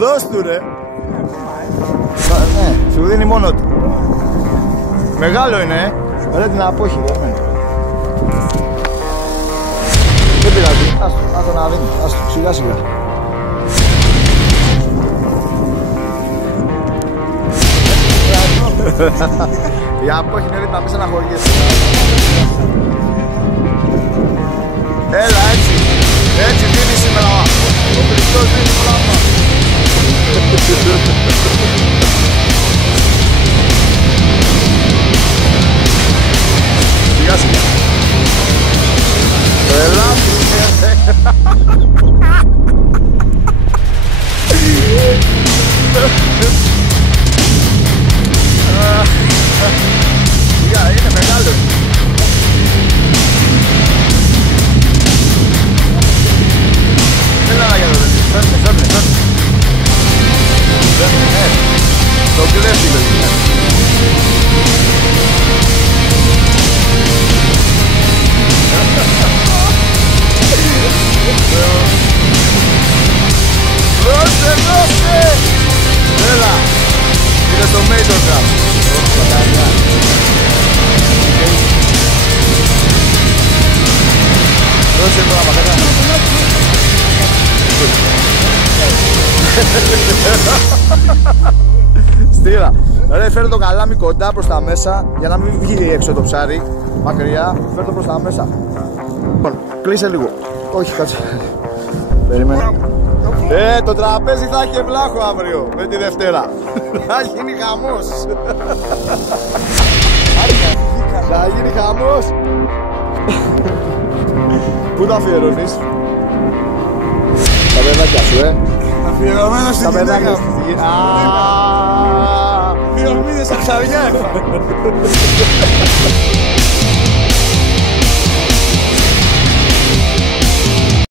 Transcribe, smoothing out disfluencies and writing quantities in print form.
Δώσ' του ρε. Ναι, σου δίνει μόνο του. Μεγάλο είναι, ωραία την απόχη, δεν πειράζει, άστο να δίνει, άστο, σιγά σιγά. Η απόχη είναι ρήτημα, μη στεναχωριέσαι. Έλα, έτσι δίνει σήμερα. Ο Χριστός δίνει πράγμα. Σιγά σιγά. Έλα. Σιγά, είναι μεγάλο. Έλα για το παιδί, φέρνε. Το κλέφτη παιδιά. Δώσε! Έλα! Είναι στο Major Cup. Δώσε τώρα πατέρα. Στήρα. Ρε, φέρε το καλάμι κοντά προς τα μέσα για να μην βγει έξω το ψάρι. Μακριά, φέρε το προς τα μέσα. Λοιπόν, κλείσε λίγο. Όχι, κάτσε. Περίμενε. Το τραπέζι θα έχει ευλάχο αύριο με τη Δευτέρα. Θα γίνει χαμός. Θα γίνει χαμός. Πού τα αφιερώνεις? Τα παιδάκια σου, Αφιερωμένο στην γυναίκα μου. Αφιερωμένες στα ψαριά.